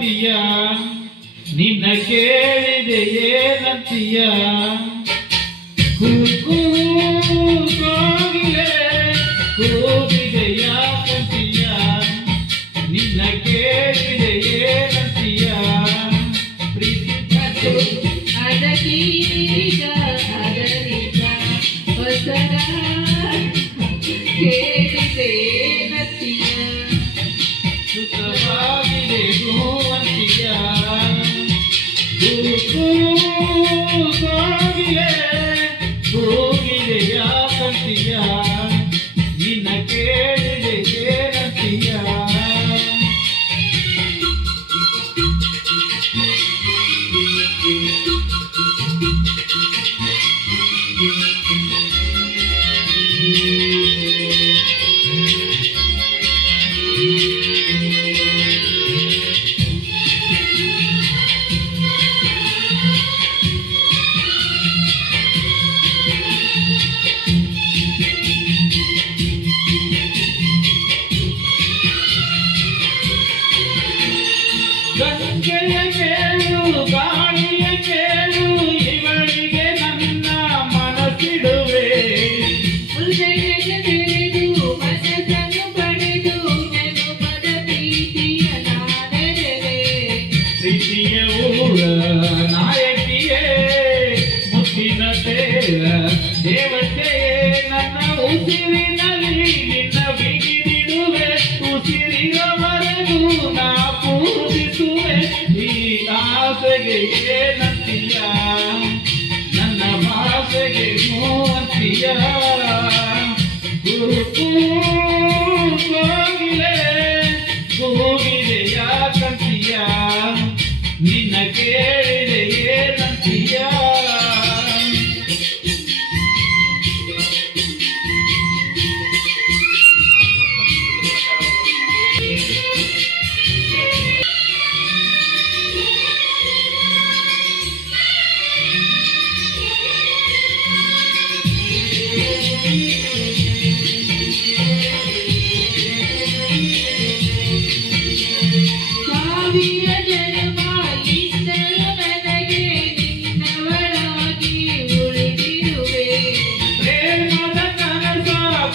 ಅಂತೀಯ ನಿನ್ನ ಕೇಳಿದೆ ಏನಂತೀಯ ಕೋಗಿಲೆ ಕೂಗಿದೆ ಯಾಕಂತೀಯ ನಿನ್ನ ಕೇಳಿದೆ ಏನಂತೀಯ ಪ್ರೀತಿ ಅದಕ್ಕೀಗ ಅದರಿಂದ ಹೊಸರ ಕೇಳಿದೆ ಏನಂತೀಯ ಸುಖವಾಗಿದೆ ಹೂವಂತೀಯ ಕೋಗಿಲೆ ಕೂಗಿದೆ ಯಾಕಂತೀಯ ನಿನ್ನ ಕೇಳಿದೆ ಏನಂತೀಯ ಗಂಗೆಯ ಕೇಳು ಗಾಳಿಯ ಕೇಳು ಇವಳಿಗೆ ನನ್ನ ಮನಸ್ಸಿಡುವೆ ಹೃದಯದ ತೆರೆದು ಮನಸ್ಸನ್ನು ಪಡೆದು ನೆನಪದ ಪ್ರೀತಿಯ ನಾನೆರೆದೆ ಪ್ರೀತಿಯ ಊರ ನಾಯಕಿಯೇ ಮುತ್ತಿನ ತೇರ ದೇವತೆಯೇ ನನ್ನ ಉಸಿರಿನಲ್ಲಿ ನಿನ್ನ ಬಿಗಿದಿಡುವೆ ಉಸಿರಿನವರೆಗೂ ನಾ ಪೂಜಿಸುವೆ ಈ ಆಸೆಗೆ ಏನಂತೀಯ ನನ್ನ ಭಾಷೆಗೆ ಮೂವಂತೀಯ ಕೋಗಿಲೆ ಕೂಗಿದೆ ಯಾಕಂತೀಯ ನಿನ್ನ ಕೇಳಿದೆ ಏನಂತೀಯ ಸಾವಿರ ಜನ್ಮ ಇದ್ದರೂ ನನಗೆ ನಿನ್ನವಳಾಗಿ ಉಳಿದಿರುವೆ ಪ್ರೇಮದ ಕನಸ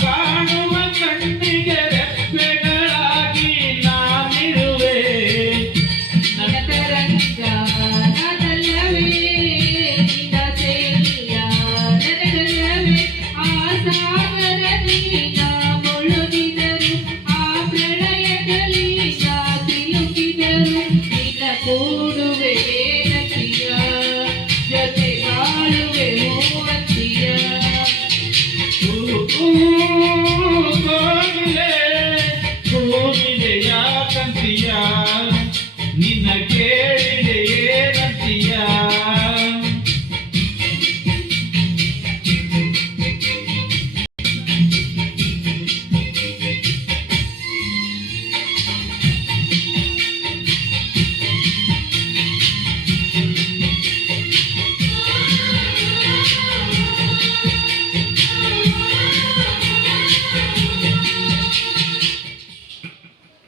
ಕಾಣುವ ಕಣ್ಣಿಗೆ ರೆಪ್ಪೆಗಳಾಗಿ ನಾನಿರುವೆ ನನ್ನ ತರಂಗ ನಾನಲ್ಲವೇ ನಿನ್ನ ಸೇರಿಯ ನನಗಲ್ಲವೇ ಆ ಸಾಗರ ನೀನ ಮುಳುಗಿದರು ಆ ಪ್ರಳಯದಲ್ಲಿ ನಾ ಸಿಲುಕಿದರು ನಿನ್ನ ಕೂಡುವೆ ಏನಂತೀಯ ಜೊತೆ ಬಾಳುವೆ ಹೂವಂತೀಯ ಕೋಗಿಲೆ ಕೂಗಿದೆ ಯಾಕಂತೀಯ ನಿನ್ನ